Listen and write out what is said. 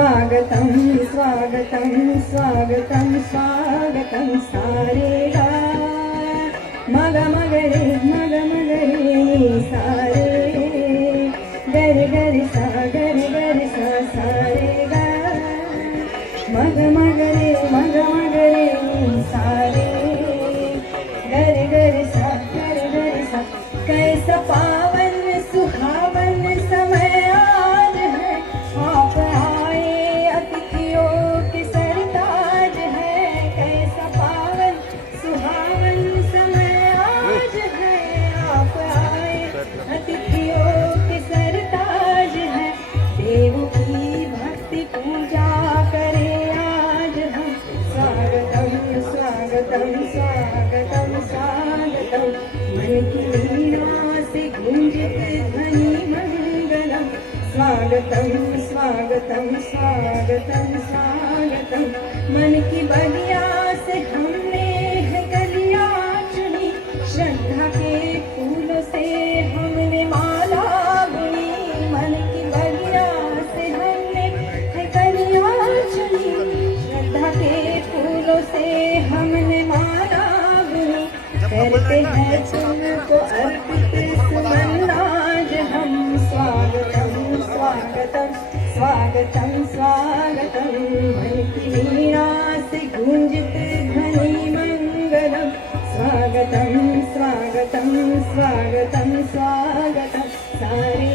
स्वागतं स्वागतं स्वागतं स्वागतं सारे गा मग मग रे सारे गरि सा सारे गा मग रे सारे गरि सा कैसा पावन सुहावन समय आज है आप आए अतिथियों की सरताज है कैसा पावन सुहावन समय आज है आप आए अतिथियों की सरताज है देव की भक्ति पूजा करे आज हम स्वागतम स्वागतम स्वागतम स्वागतम मन की वीणा से गूंजित ध्वनि मंगलम स्वागतम स्वागतम स्वागतम स्वागतम मन की बगिया से हमने है कलिया चुनी श्रद्धा के फूलों से हमने माला बुनी मन की बगिया से हमने है कलिया चुनी श्रद्धा के फूलों से हमने माला बुनी करते हैं तुमको अर्पित सुमन आज हम स्वागतम स्वागतम स्वागतम स्वागतम मन की वीणा से गूंजित ध्वनि मंगलम स्वागतम स्वागतम स्वागतम स्वागतम सारे